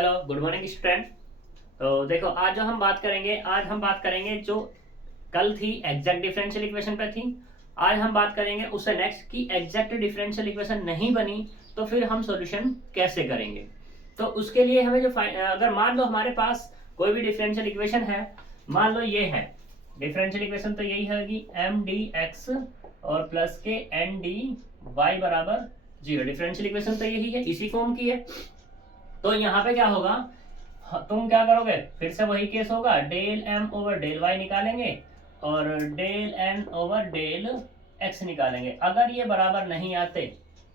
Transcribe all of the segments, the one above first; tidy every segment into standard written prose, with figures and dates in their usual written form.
Hello, good morning student. तो देखो, आज हम बात करेंगे जो कल थी एग्जैक्ट डिफरेंशियल इक्वेशन पे थी। आज हम बात करेंगे उससे नेक्स्ट कि एग्जैक्ट डिफरेंशियल इक्वेशन नहीं बनी तो फिर हम सॉल्यूशन कैसे करेंगे। तो उसके लिए हमें अगर मान लो हमारे पास कोई भी डिफरेंशियल इक्वेशन है, मान लो ये है डिफरेंशियल इक्वेशन, तो यही है कि एम डी एक्स और प्लस के एन डी वाई बराबर जीरो। डिफरेंशियल इक्वेशन तो यही है, इसी फॉर्म की है। तो यहाँ पे क्या होगा, तुम क्या करोगे, फिर से वही केस होगा, del m over del y निकालेंगे और del n over del x निकालेंगे। अगर ये बराबर नहीं आते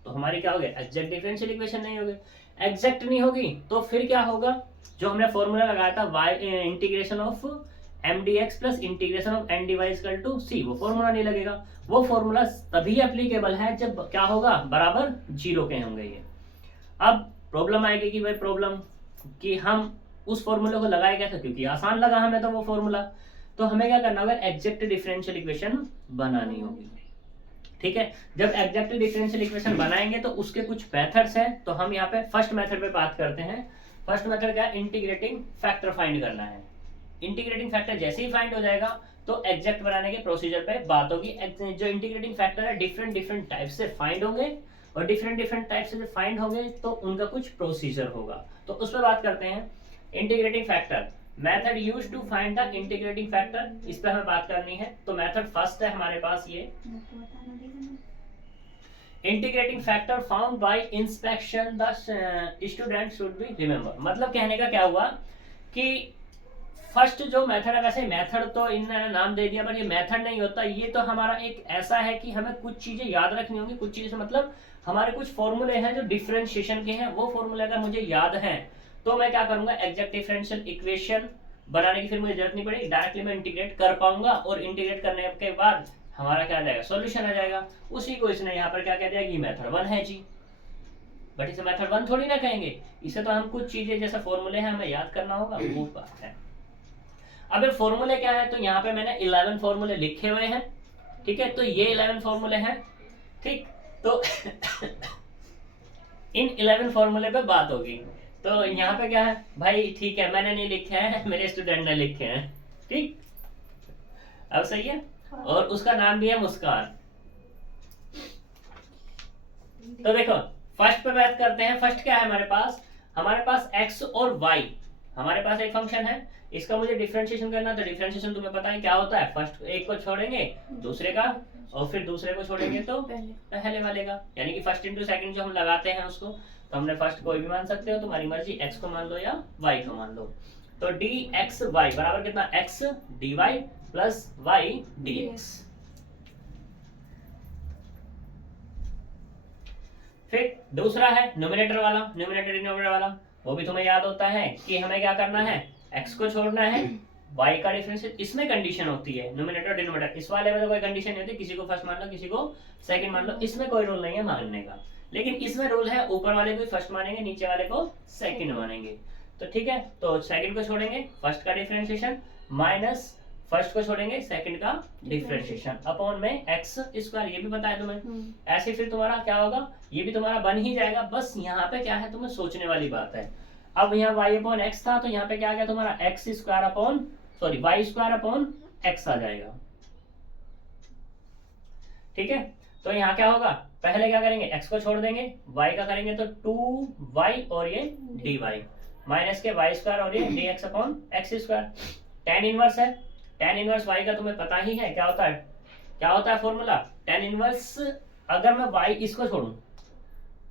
तो हमारी क्या होगी, एग्जैक्ट डिफरेंशियल इक्वेशन नहीं होगी। एग्जैक्ट नहीं होगी तो फिर क्या होगा, जो हमने फॉर्मूला लगाया था Y integration of M D X plus integration of N D Y equal to C, वो फॉर्मूला नहीं लगेगा। वो फॉर्मूला तभी एप्लीकेबल है जब क्या होगा, बराबर जीरो के होंगे ये। अब प्रॉब्लम आएगी कि भाई प्रॉब्लम कि हम उस फॉर्मूले को लगाए कैसे, क्योंकि आसान लगा हमें तो वो फॉर्मूला। तो हमें क्या करना होगा, एग्जैक्ट डिफरेंशियल इक्वेशन बनानी होगी। ठीक है, जब एग्जैक्ट डिफरेंशियल इक्वेशन बनाएंगे तो उसके कुछ मेथड्स हैं। तो हम यहाँ पे फर्स्ट मेथड पे बात करते हैं। फर्स्ट मेथड क्या है, इंटीग्रेटिंग फैक्टर फाइंड करना है। इंटीग्रेटिंग फैक्टर जैसे ही फाइंड हो जाएगा तो एग्जैक्ट बनाने के प्रोसीजर पे बात होगी। जो इंटीग्रेटिंग फैक्टर है डिफरेंट डिफरेंट टाइप से फाइंड होंगे और डिफरेंट डिफरेंट टाइप से फाइंड होंगे तो उनका कुछ प्रोसीजर होगा। तो उस पर बात करते हैं। Integrating factor method used to find the integrating factor, इस पे हमें बात करनी है। तो मेथड फर्स्ट है हमारे पास ये, integrating factor found by inspection the student should be remember. मतलब कहने का क्या हुआ कि फर्स्ट जो मेथड है, वैसे मेथड तो इन्होंने नाम दे दिया पर ये मेथड नहीं होता। ये तो हमारा एक ऐसा है कि हमें कुछ चीजें याद रखनी होंगी। कुछ चीजें मतलब हमारे कुछ फॉर्मूले हैं जो डिफरेंशिएशन के हैं, वो फॉर्मूले अगर मुझे याद हैं तो मैं क्या करूंगा, एग्जैक्ट डिफरेंशियल इक्वेशन बनाने की फिर मुझे जरूरत नहीं पड़ेगी, डायरेक्टली मैं इंटीग्रेट कर पाऊंगा और इंटीग्रेट करने के बाद हमारा क्या आ जाएगा, सोल्यूशन आ जाएगा। उसी को इसने यहाँ पर क्या कह दिया कि मेथड वन है जी, बट इसे मेथड वन थोड़ी ना कहेंगे। इसे तो हम कुछ चीजें जैसे फॉर्मूले हैं हमें याद करना होगा, वो बात है। अब ये फॉर्मूले क्या है, तो यहाँ पे मैंने 11 फॉर्मूले लिखे हुए हैं। ठीक है, तो ये 11 फॉर्मूले हैं। ठीक, तो इन 11 फॉर्मूले पे बात होगी। तो यहाँ पे क्या है भाई, ठीक है मैंने नहीं लिखे हैं, मेरे स्टूडेंट ने लिखे हैं। ठीक, अब सही है। और उसका नाम भी है मुस्कान। तो देखो फर्स्ट पे बात करते हैं। फर्स्ट क्या है हमारे पास x और y, हमारे पास एक फंक्शन है, इसका मुझे डिफरेंशिएशन करना। तो डिफरेंशिएशन तुम्हें पता है क्या होता है, फर्स्ट एक को छोड़ेंगे दूसरे का और फिर दूसरे को छोड़ेंगे तो पहले वाले का, यानी कि फर्स्ट इंटू सेकंड जो हम लगाते हैं उसको। तो हमने फर्स्ट कोई भी मान सकते हो, तुम्हारी मर्जी, x को मान लो या y को मान लो। तो dx y बराबर कितना, x dy plus y dx। फिर दूसरा है न्यूमरेटर वाला, न्यूमरेटर डिनोमिनेटर वाला। वो भी तुम्हें याद होता है कि हमें क्या करना है, x को छोड़ना है, y का डिफरेंशियल। इसमें कंडीशन होती है न्यूमरेटर डिनोमिनेटर, इस वाले में तो कोई कंडीशन नहीं होती, किसी को फर्स्ट मान लो किसी को सेकंड मान लो, इसमें कोई रूल नहीं है मानने का। लेकिन इसमें रूल है, ऊपर वाले को फर्स्ट मानेंगे, नीचे वाले को सेकंड मानेंगे। तो ठीक है, तो सेकंड को छोड़ेंगे फर्स्ट का डिफरेंशिएशन माइनस फर्स्ट को छोड़ेंगे सेकंड का डिफरेंशिएशन अपॉन में एक्स स्क्वायर, ये भी पता है तुम्हें। ऐसे फिर तुम्हारा क्या होगा, ये भी तुम्हारा बन ही जाएगा। बस यहाँ पे क्या है, तुम्हें सोचने वाली बात है। अब यहाँ y अपॉन एक्स था तो यहाँ पे क्या आ गया तुम्हारा X square upon sorry Y square upon X आ जाएगा। ठीक है, तो यहाँ क्या होगा, पहले क्या करेंगे, x को छोड़ देंगे, y का करेंगे तो 2y और ये dy माइनस के y स्क्वायर और ये dx upon x square. tan inverse है, tan इनवर्स y का तुम्हें पता ही है क्या होता है फॉर्मूला tan इनवर्स। अगर मैं y इसको छोड़ूं,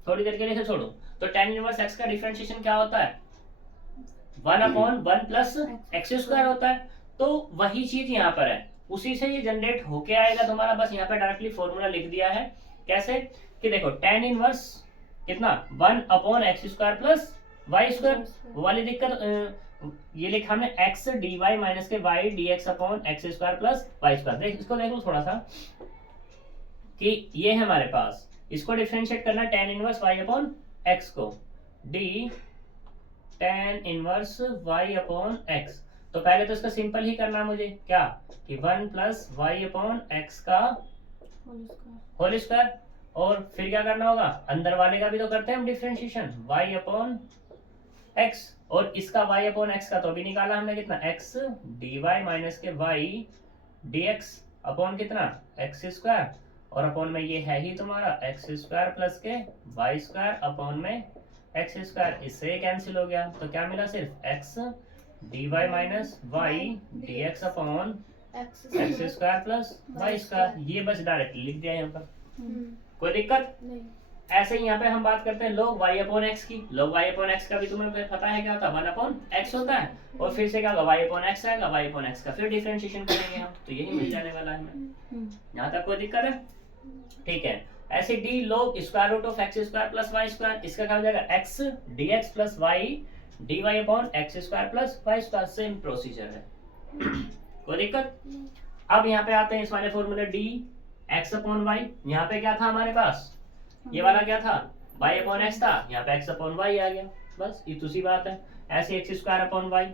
थोड़ी देर के लिए छोड़ूं, तो tan इनवर्स x का डिफरेंशिएशन क्या होता है, 1 अपॉन 1 प्लस एक्स स्क्वायर होता है। तो वही चीज यहाँ पर है, उसी से ये जनरेट होके आएगा तुम्हारा। बस यहाँ पे डायरेक्टली फॉर्मूला लिख दिया है। कैसे कि देखो tan इनवर्स कितना, 1 upon x square plus y square. वो वाली दिक्कत ये लिखा हमने x dy माइनस के y dx upon x square plus y square. देख इसको देख लो थोड़ा सा कि ये है हमारे पास, इसको डिफरेंशिएट करना tan inverse y upon x को, d tan inverse y upon x। तो पहले तो इसका सिंपल ही करना है मुझे, क्या कि 1 प्लस वाई अपॉन एक्स का होल स्क्वायर। और फिर क्या करना होगा, अंदर वाले का भी तो करते हैं हम डिफरेंशिएशन, y अपॉन x, और इसका y अपॉन x का तो भी निकाला हमने कितना, x dy माइनस के y dx अपॉन कितना x स्क्वायर, और अपॉन में ये है ही तुम्हारा x स्क्वायर प्लस के y स्क्वायर अपॉन में x स्क्वायर, इससे कैंसिल हो गया तो क्या मिला, सिर्फ x dy minus y dx upon x square plus y square, ये बस डायरेक्टली लिख दिया यहाँ पर, कोई दिक्कत नहीं। ऐसे ही यहाँ पे हम बात करते हैं log y अपॉन एक्स की। log y अपॉन एक्स का भी तुम्हें पता है क्या होता है, 1 अपॉन एक्स होता है, और फिर से क्या होगा, y अपॉन एक्स आएगा, y अपॉन एक्स का फिर डिफरेंशिएशन करेंगे हम, तो यही मिल जाने वाला है हमें। यहाँ तक कोई दिक्कत है, ठीक है। ऐसे d log square root of x square plus y square, इसका क्या हो जाएगा, x dx plus y dy upon x square plus y square, same procedure है, कोई दिक्कत। अब यहाँ पे आते हैं इस वाले फॉर्मूले डी एक्स अपॉन वाई, यहाँ पे क्या था हमारे पास, ये वाला क्या था, y अपॉन एक्स था, यहाँ पे x अपॉन वाई आ गया, बस ये दूसरी बात है। ऐसे x square upon y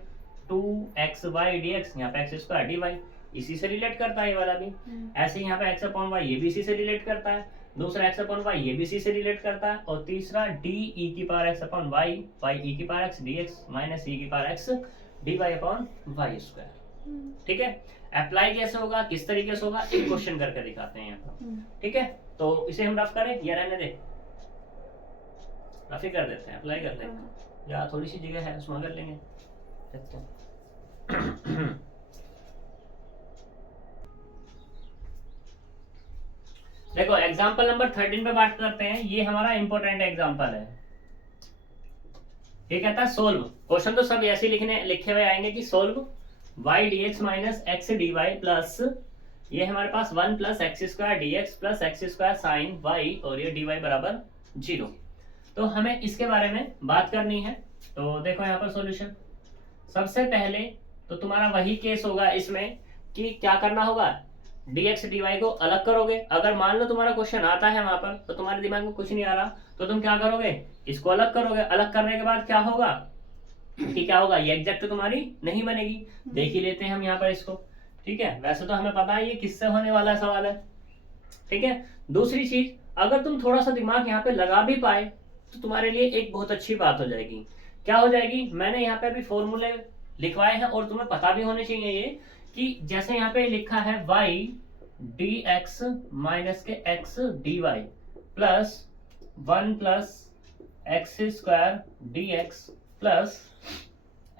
2xy dx, यहाँ पे एक्स स्क्वायर dy, इसी से रिलेट करता है ये वाला भी। ऐसे यहाँ पे x अपॉन वाई, ये भी इसी से रिलेट करता है, दूसरा x अपॉन वाई, ये भी इसी से रिलेट करता है, और तीसरा d e की power x upon y, y e की power x dx minus e की power x dy upon y square, ठीक है। अप्लाई कैसे होगा, किस तरीके से होगा, एक क्वेश्चन करके दिखाते हैं यहाँ पर, ठीक है। तो इसे हम रफ करें या रहने दें, रफ ही कर देते हैं, अप्लाई कर लेंगे, या थोड़ी सी जगह है उसमें कर लेंगे, देखते हैं। देखो एग्जांपल नंबर 13 पे बात करते हैं, ये हमारा इंपॉर्टेंट एग्जांपल है। ये कहता है सोल्व, क्वेश्चन तो सब ऐसे लिखे हुए आएंगे कि solve y dx minus x dy plus ये हमारे पास 1 plus x square dx plus x square sine y, और ये dy बराबर 0। तो हमें इसके बारे में बात करनी है। तो देखो यहाँ पर सॉल्यूशन, सबसे पहले तो तुम्हारा वही केस होगा इसमें कि क्या करना होगा, dx dy को अलग करोगे। अगर मान लो तुम्हारा क्वेश्चन आता है वहां पर, तो तुम्हारे दिमाग में कुछ नहीं आ रहा, तो तुम क्या करोगे, इसको अलग करोगे। अलग करने के बाद क्या होगा कि क्या होगा, ये एग्जैक्ट तुम्हारी नहीं बनेगी। देख ही लेते हैं हम यहाँ पर इसको, ठीक है। वैसे तो हमें पता है ये किससे होने वाला सवाल है, ठीक है। दूसरी चीज, अगर तुम थोड़ा सा दिमाग यहाँ पे लगा भी पाए तो तुम्हारे लिए एक बहुत अच्छी बात हो जाएगी। क्या हो जाएगी, मैंने यहाँ पे अभी फॉर्मूले लिखवाए हैं और तुम्हें पता भी होने चाहिए ये, कि जैसे यहाँ पे लिखा है y dx माइनस के x dy plus 1 plus x square dx plus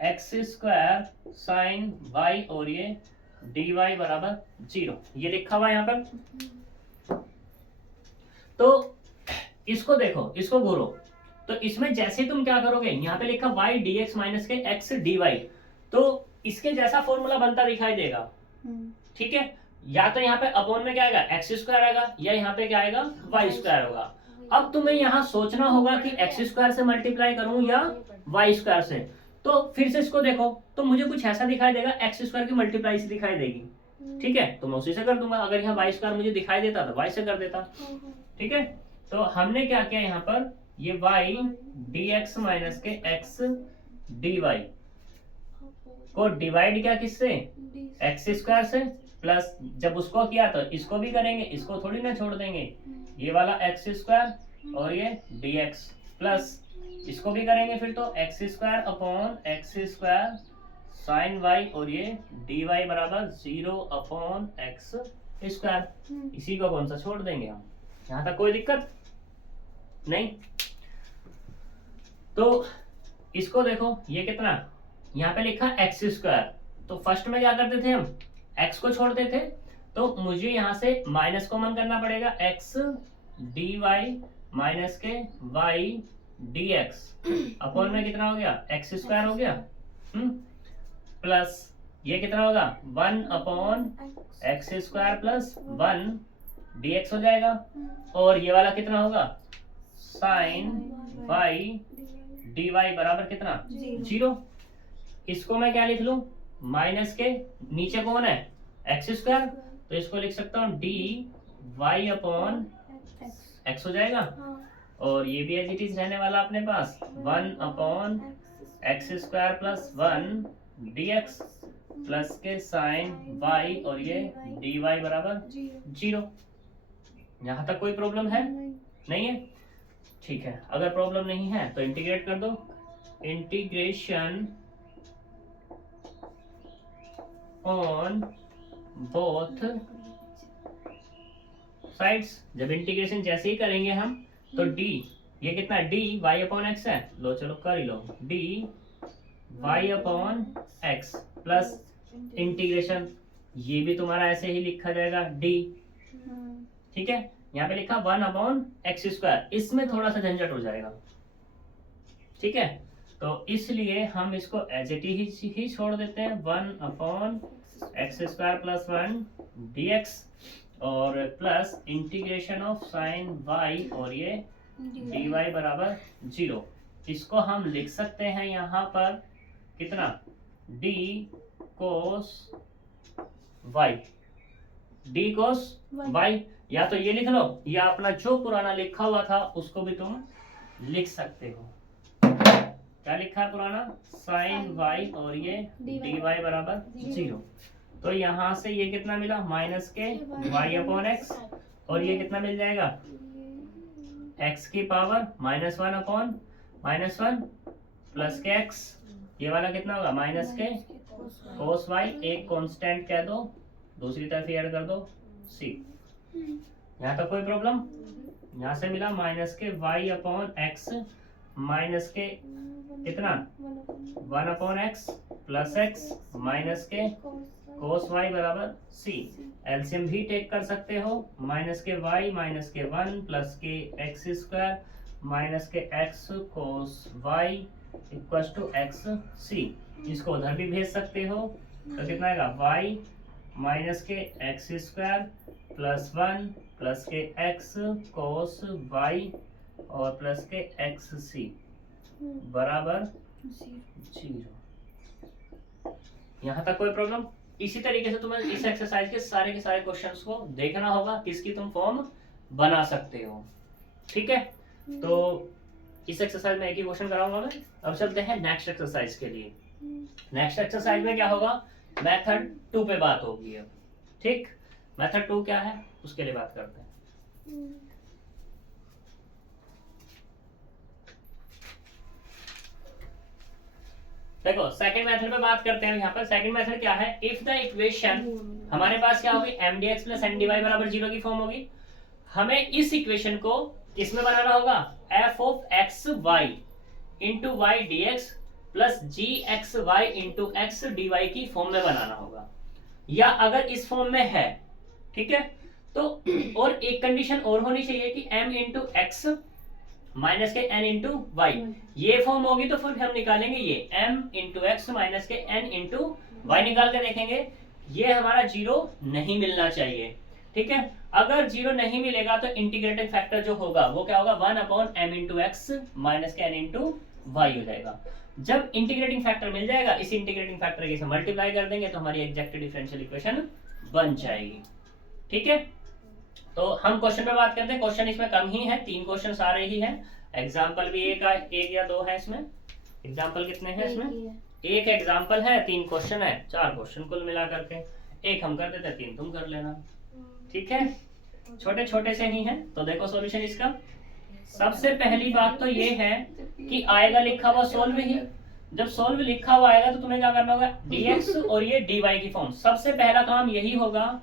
x square sine y, और ये dy बराबर 0, ये लिखा हुआ है यहाँ पर। तो इसको देखो, इसको घूरो, तो इसमें जैसे तुम क्या करोगे, यहाँ पे लिखा y dx माइनस के x dy, तो इसके जैसा फॉर्मूला बनता दिखाई देगा, ठीक है। या तो यहाँ पे अपॉन में क्या आएगा, एक्स स्क्वायर आएगा, या यहाँ पे क्या आएगा, वाई स्क्वायर होगा। अब तुम्हें यहाँ सोचना होगा कि एक्स स्क्वायर से मल्टीप्लाई करूं या वाई स्क्वायर से। तो फिर से इसको देखो, तो मुझे कुछ ऐसा दिखाई देगा, एक्स स्क्वायर की मल्टीप्लाई से दिखाई देगी, ठीक है, तो मैं उसी से कर दूंगा। अगर यहाँ वाई स्क्वायर मुझे दिखाई देता तो वाई से कर देता, ठीक है। तो हमने क्या किया यहाँ पर, ये y dx माइनस के x dy को डिवाइड किया किससे, एक्स स्क्वायर से, प्लस जब उसको किया तो इसको भी करेंगे, इसको थोड़ी ना छोड़ देंगे, ये वाला एक्स स्क्वायर और ये dx प्लस इसको भी करेंगे, फिर तो x square upon x square sine y, और ये dy बराबर 0 अपॉन एक्स स्क्वायर। इसी को कौन सा छोड़ देंगे हम, यहाँ तक कोई दिक्कत नहीं। तो इसको देखो, ये कितना, यहाँ पे लिखा एक्स स्क्वायर, तो फर्स्ट में क्या करते थे हम, x को छोड़ते थे, तो मुझे यहाँ से माइनस कॉमन करना पड़ेगा, x dy माइनस के y dx अपॉन में कितना हो गया, एक्स स्क्वायर हो गया, प्लस ये कितना होगा, 1 upon x square plus 1 dx हो जाएगा, और ये वाला कितना होगा, साइन y dy बराबर कितना, 0। इसको मैं क्या लिख लूं, माइनस के नीचे कौन है, एक्स स्क्वायर, तो इसको लिख सकता हूँ डी वाई अपॉन एक्स हो जाएगा, और ये भी एज इट इज रहने वाला अपने पास 1 upon x square plus 1 dx plus के साइन y, और ये dy बराबर 0। यहाँ तक कोई प्रॉब्लम है नहीं है, ठीक है। अगर प्रॉब्लम नहीं है तो इंटीग्रेट कर दो, इंटीग्रेशन ऑन बोथ साइड्स। जब इंटीग्रेशन जैसे ही करेंगे हम तो डी, ये कितना डी वाई अपॉन एक्स है, लो चलो कर ही लो, D Y upon X plus integration, ये भी तुम्हारा ऐसे ही लिखा जाएगा डी, ठीक है। यहाँ पे लिखा 1/x², इसमें थोड़ा सा झंझट हो जाएगा, ठीक है। तो इसलिए हम इसको एज इट ही छोड़ देते हैं, 1/x² प्लस 1 dx और plus integration of sine y और ये dy बराबर 0। इसको हम लिख सकते हैं यहाँ पर कितना, d cos y, d cos y, या तो ये लिख लो या अपना जो पुराना लिखा हुआ था उसको भी तुम लिख सकते हो। क्या लिखा है पुराना, साइन y और ये dy बराबर 0। तो यहाँ से ये कितना मिला, माइनस के y अपॉन एक्स, और ये कितना मिल जाएगा, x की पावर -1 अपॉन -1 प्लस के x, ये वाला कितना होगा माइनस के cos y, एक कांस्टेंट कह दो, दूसरी तरफ ऐड कर दो c। यहाँ तक कोई प्रॉब्लम, यहाँ से मिला माइनस के y अपॉन एक्स माइनस के कितना 1/x प्लस एक्स माइनस के cos y बराबर c। एलसीएम भी टेक कर सकते हो, माइनस के y माइनस के 1 प्लस के x² माइनस के x cos y equal to X C. इसको उधर भी भेज सकते हो, तो कितना आएगा y माइनस के x² प्लस 1 प्लस के x cos y और प्लस के xc बराबर 0। यहाँ तक कोई प्रॉब्लम। इसी तरीके से तुम्हें इस एक्सरसाइज के सारे क्वेश्चंस को देखना होगा, किसकी तुम फॉर्म बना सकते हो, ठीक है। तो इस एक्सरसाइज में एक ही क्वेश्चन कराऊंगा मैं। अब चलते हैं नेक्स्ट एक्सरसाइज के लिए। नेक्स्ट एक्सरसाइज में क्या होगा, मेथड 2 पे बात होगी अब, ठीक। मेथड 2 क्या है उसके लिए बात करते हैं। देखो सेकंड मेथड पे बात करते हैं। यहाँ पर सेकंड मेथड क्या है, इफ द इक्वेशन, हमारे पास क्या होगी mdx प्लस ndy बराबर 0 की फॉर्म होगी। हमें इस इक्वेशन को किसमें बनाना होगा, f of x y into y dx plus g x y into x dy की फॉर्म में बनाना होगा, या अगर इस फॉर्म में है, ठीक है। तो और एक कंडीशन और होनी चाहिए कि m इंटू एक्स माइनस के n इंटू वाई, ये फॉर्म होगी तो फिर हम निकालेंगे ये m इंटू एक्स माइनस के n इंटू वाई, निकाल के देखेंगे ये हमारा 0 नहीं मिलना चाहिए, ठीक है। अगर 0 नहीं मिलेगा तो इंटीग्रेटिंग फैक्टर जो होगा वो क्या होगा, 1/m इंटू एक्स माइनस के n इंटू वाई हो जाएगा। जब इंटीग्रेटिंग फैक्टर मिल जाएगा, इस इंटीग्रेटिंग फैक्टर के साथ मल्टीप्लाई कर देंगे तो हमारी एग्जैक्ट डिफरेंशियल इक्वेशन बन जाएगी, ठीक है। तो हम क्वेश्चन पे बात करते हैं। क्वेश्चन इसमें कम ही है, 3 क्वेश्चन सारे ही हैं। एग्जाम्पल भी एक या 2 है इसमें। एग्जाम्पल कितने हैं इसमें, एक एग्जाम्पल है, 3 क्वेश्चन है, 4 क्वेश्चन कुल मिला करके। एक हम कर देते हैं, 3 तुम कर लेना, ठीक है। छोटे छोटे से ही हैं। तो देखो सॉल्यूशन इसका। सबसे पहली बात तो ये है कि आएगा लिखा हुआ सोल्व ही। जब सोल्व लिखा हुआ आएगा तो तुम्हें क्या करना होगा, dx और ये dy की फॉर्म। सबसे पहला काम यही होगा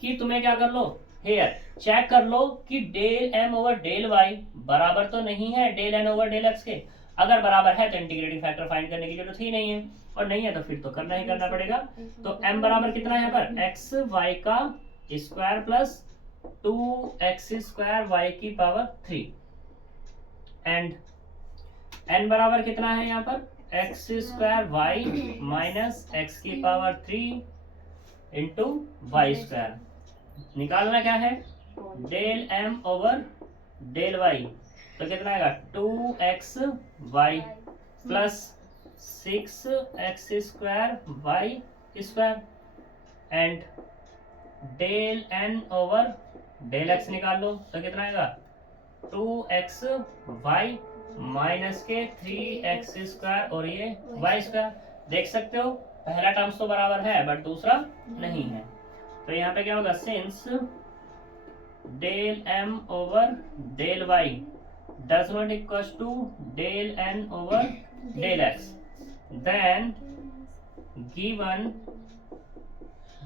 कि तुम्हें क्या कर लो, हेयर चेक कर लो कि del m over del y बराबर तो नहीं है del n over del x के। अगर बराबर है तो इंटीग्रेटिंग फैक्टर फाइंड करने की जरूरत ही नहीं है, और नहीं है तो फिर तो करना ही करना पड़ेगा। तो m बराबर कितना है यहाँ पर, x y का स्क्वायर प्लस 2x² y की पावर 3, एंड n बराबर कितना है यहाँ पर, x² y माइनस x की पावर 3 इंटू y²। निकालना क्या है, del m over del y, तो कितना आएगा 2xy plus 6x² y² and del n over del x निकाल लो, तो कितना आएगा 2xy माइनस के 3x² और ये y²। देख सकते हो पहला टर्म्स तो बराबर है बट दूसरा नहीं है। तो यहाँ पे क्या होगा, since del m over del y does not equals to del n over del x, then given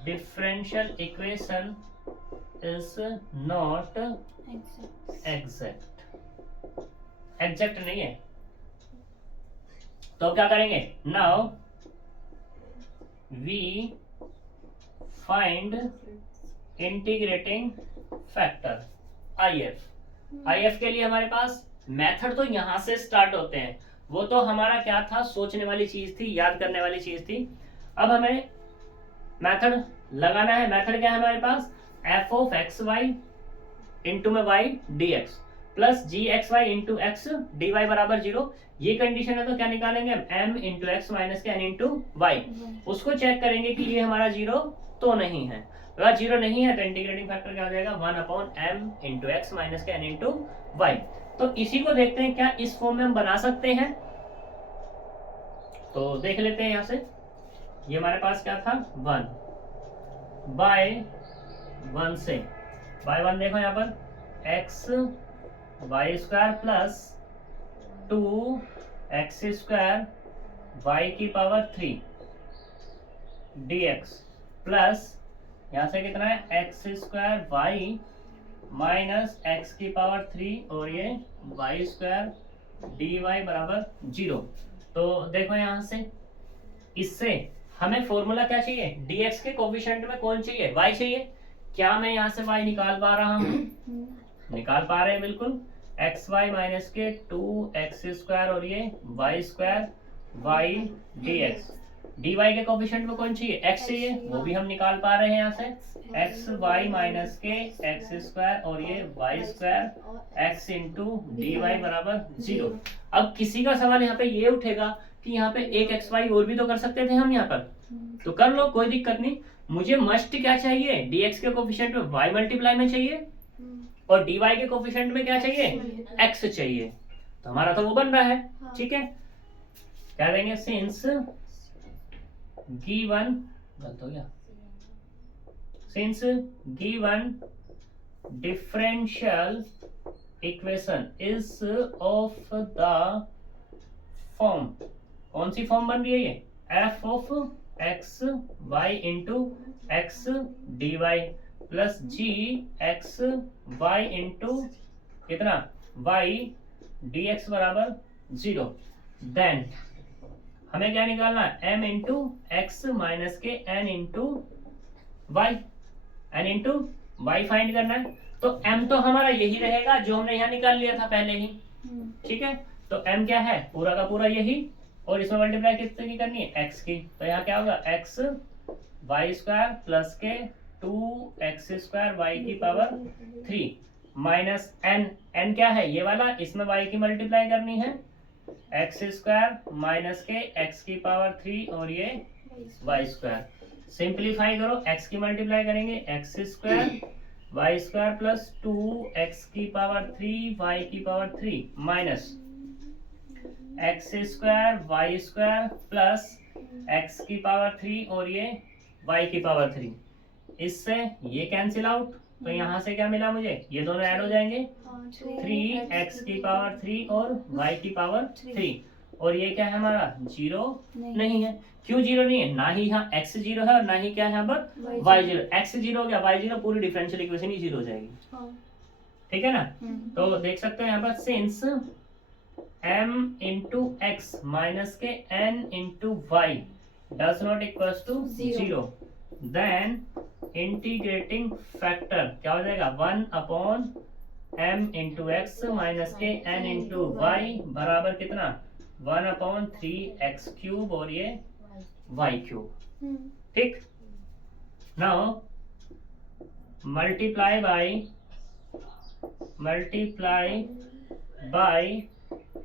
differential equation is not exact नहीं है। तो क्या करेंगे, now we find integrating factor IF के लिए हमारे पास मेथड तो यहां से स्टार्ट होते हैं, वो तो हमारा क्या था, सोचने वाली चीज थी, याद करने वाली चीज थी। अब हमें मेथड लगाना है। मेथड क्या है हमारे पास, f of x Y into में y dx प्लस जी x Y into x D Y बराबर 0। ये कंडीशन है तो क्या निकालेंगे हम, m इंटू एक्स माइनस के n इंटू वाई। उसको चेक करेंगे कि ये हमारा 0 तो नहीं है। अगर 0 नहीं है तो इंटीग्रेटिंग फैक्टर क्या हो जाएगा, 1/m इंटू एक्स माइनस के n इंटू वाई। तो इसी को देखते हैं क्या इस फॉर्म में हम बना सकते हैं। तो देख लेते हैं यहां से, ये हमारे पास क्या था 1/1 से बाय 1 देखो यहाँ पर x y square plus 2x square y की पावर 3 dx प्लस यहाँ से कितना है x square y minus x की पावर 3 और ये वाई स्क्वायर डी वाई बराबर 0। तो देखो यहाँ से, इससे हमें फॉर्मूला क्या चाहिए, dx के कोफिशिएंट में कौन चाहिए, y चाहिए। क्या मैं यहाँ से y निकाल पा रहा हूँ, निकाल पा रहे हैं बिल्कुल। एक्स वाई माइनस के 2x स्क्वायर और ये y square y d x. D y के कोफिशिएंट में कौन चाहिए, x चाहिए, वो भी हम निकाल पा रहे हैं यहाँ से। एक्स वाई माइनस के एक्स स्क्वायर और ये y square x into d Y बराबर 0। अब किसी का सवाल यहाँ पे ये उठेगा कि यहाँ पे एक एक्स वाई और भी तो कर सकते थे हम यहाँ पर, तो कर लो, कोई दिक्कत नहीं। मुझे मस्ट क्या चाहिए, dx के कोफिशिएंट में y मल्टीप्लाई में चाहिए और dy के कोफिशिएंट में क्या चाहिए, x चाहिए। तो हमारा तो वो बन रहा है, ठीक है। क्या देंगे, सिंस गिवन, गलत हो गया, since given differential equation is of the form, कौन सी फॉर्म बन रही है ये, f of x Y into x D y plus ji x Y into कितना वाई डी एक्स बराबर 0। देन हमें क्या निकालना है, m इंटू एक्स माइनस के n into y, n into y find करना है। तो m तो हमारा यही रहेगा जो हमने यहाँ निकाल लिया था पहले ही, ठीक है। तो m क्या है, पूरा का पूरा यही, और इसमें मल्टीप्लाई किससे की करनी है, x की। तो यहाँ क्या होगा, एक्स वाई स्क्वायर प्लस के 2x स्क्वायर वाई की पावर 3 माइनस n क्या है ये वाला, इसमें y की मल्टीप्लाई करनी है, एक्स स्क्वायर माइनस के x की पावर 3 और ये y स्क्वायर। सिंप्लीफाई करो, x की मल्टीप्लाई करेंगे x square y square plus 2x की पावर 3 y की power 3 minus x square y square plus x की पावर 3 और ये y की पावर 3। इससे ये कैंसिल आउट, तो यहाँ से क्या मिला मुझे, ये दोनों ऐड हो जाएंगे, 3x की पावर 3 और y की पावर 3। और ये क्या है हमारा, 0 नहीं है। क्यों 0 नहीं है, ना ही यहाँ x 0 है और ना ही क्या है यहाँ पर y 0। x 0 हो गया, y 0, पूरी डिफरेंशियल इक्वेशन ही 0 हो जाएगी, ठीक है ना। तो देख सकते हैं यहाँ पर, since m into x minus के n into y does not equals to 0, then integrating factor क्या हो जाएगा, 1/m इंटू एक्स माइनस के n इंटू वाई बराबर कितना, 1/3x क्यूब और ये y क्यूब, ठीक। Now multiply by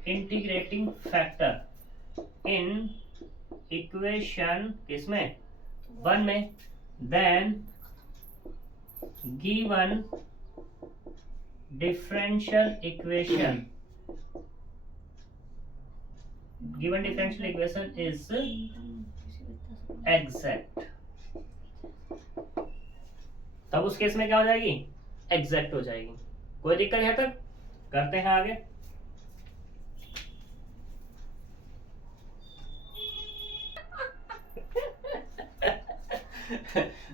integrating factor in equation किसमें, 1 में, then given differential equation is exact. तब उस केस में क्या हो जाएगी, एग्जैक्ट हो जाएगी। कोई दिक्कत है तक, करते हैं आगे।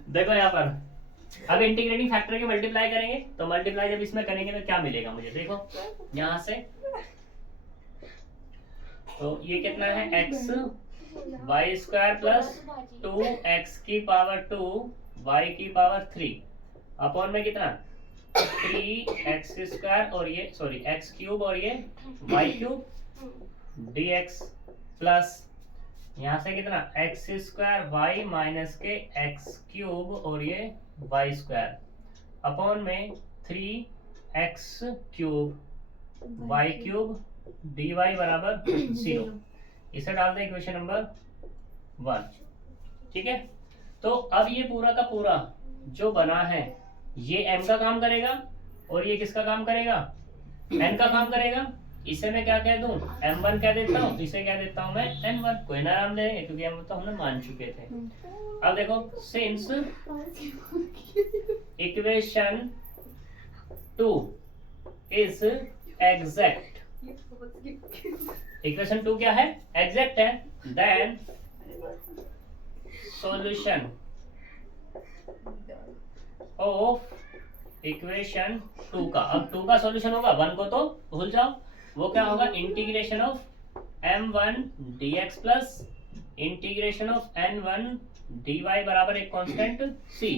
देखो यहाँ पर अब इंटीग्रेटिंग फैक्टर के मल्टीप्लाई करेंगे, तो मल्टीप्लाई जब इसमें करेंगे तो क्या मिलेगा मुझे, देखो यहाँ से, तो ये कितना है x y square plus 2x की पावर 2 y की पावर 3 अपॉन में कितना 3x स्क्वायर और ये सॉरी x क्यूब और ये y क्यूब dx प्लस यहाँ से कितना एक्स स्क्वायर वाई माइनस के एक्स क्यूब और ये वाई स्क्वायर अपॉन में 3x cube Y cube dy बराबर 0। इसे डाल दें इक्वेशन नंबर 1। ठीक है, तो अब ये पूरा का पूरा जो बना है ये m का काम करेगा और ये किसका काम करेगा, n का काम करेगा। इसे मैं क्या कह दूं, m1 कह देता हूँ, इसे क्या देता हूँ मैं n1, कोई ना नाम लेंगे क्योंकि हम तो हमने मान चुके थे। अब देखो since equation 2 is exact, equation 2 क्या है, एग्जैक्ट है, देन सॉल्यूशन ऑफ इक्वेशन 2 का, अब 2 का सॉल्यूशन होगा, 1 को तो भूल जाओ, वो क्या होगा integration of m1 dx plus integration of n1 dy बराबर एक कांस्टेंट c।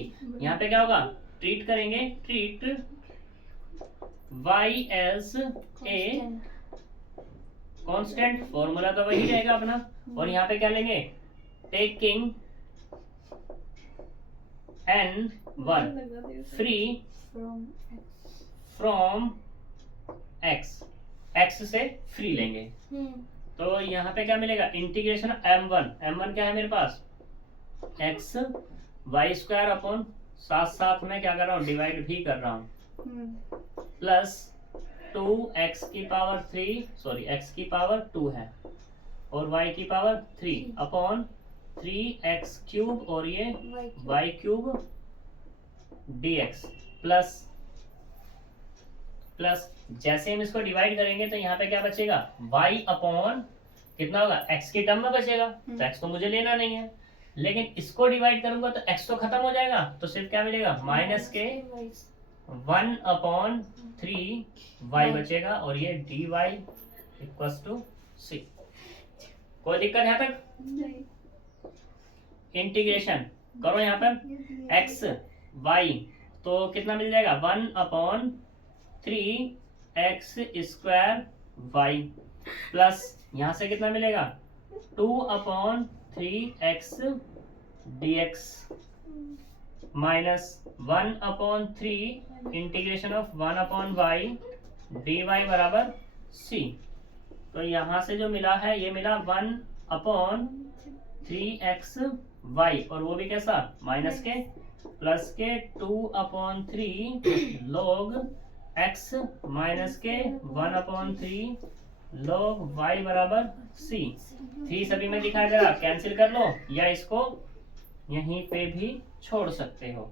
यहाँ पे क्या होगा, ट्रीट करेंगे, treat y as a constant, formula तो वही रहेगा अपना, और यहाँ पे क्या लेंगे, taking n1 free from x से फ्री लेंगे, तो यहाँ पे क्या मिलेगा इंटीग्रेशन m1 क्या है मेरे पास x वाई स्क्वायर अपॉन साथ साथ में क्या कर रहा हूँ डिवाइड भी कर रहा हूँ प्लस 2x की पावर 3 सॉरी x की पावर 2 है और y की पावर 3 अपॉन 3x क्यूब और ये y क्यूब dx प्लस जैसे हम इसको डिवाइड करेंगे तो यहाँ पे क्या बचेगा y अपॉन कितना होगा x की टर्म में बचेगा, तो x तो मुझे लेना नहीं है, लेकिन इसको डिवाइड करूंगा तो x तो खत्म हो जाएगा, तो सिर्फ क्या मिलेगा माइनस के 1 अपॉन 3y बचेगा और ये dy इक्वल्स टू c। कोई दिक्कत यहाँ तक, इंटीग्रेशन करो यहाँ पर x y तो कितना मिल जाएगा 1 upon 3x square Y plus यहाँ से कितना मिलेगा 2 upon 3x dx minus 1 upon 3 integration of 1 upon y dy बराबर c। तो यहाँ से जो मिला है ये मिला 1 अपॉन 3x y और वो भी कैसा माइनस के प्लस के 2 अपॉन 3 log x माइनस के 1 अपॉन 3 log y बराबर c। 3 सभी में दिखाया जा रहा, कैंसिल कर लो या इसको यहीं पे भी छोड़ सकते हो।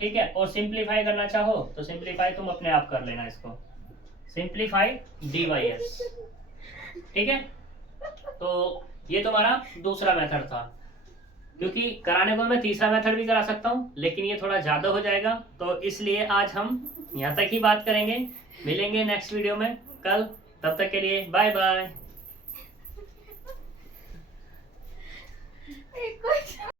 ठीक है, और सिंप्लीफाई करना चाहो तो सिंप्लीफाई तुम अपने आप कर लेना, इसको सिंप्लीफाई dys। ठीक है, तो ये तुम्हारा दूसरा मेथड था, क्योंकि कराने को मैं तीसरा मेथड भी करा सकता हूँ लेकिन ये थोड़ा ज्यादा हो जाएगा, तो इसलिए आज हम यहाँ तक ही बात करेंगे। मिलेंगे नेक्स्ट वीडियो में कल, तब तक के लिए बाय बाय।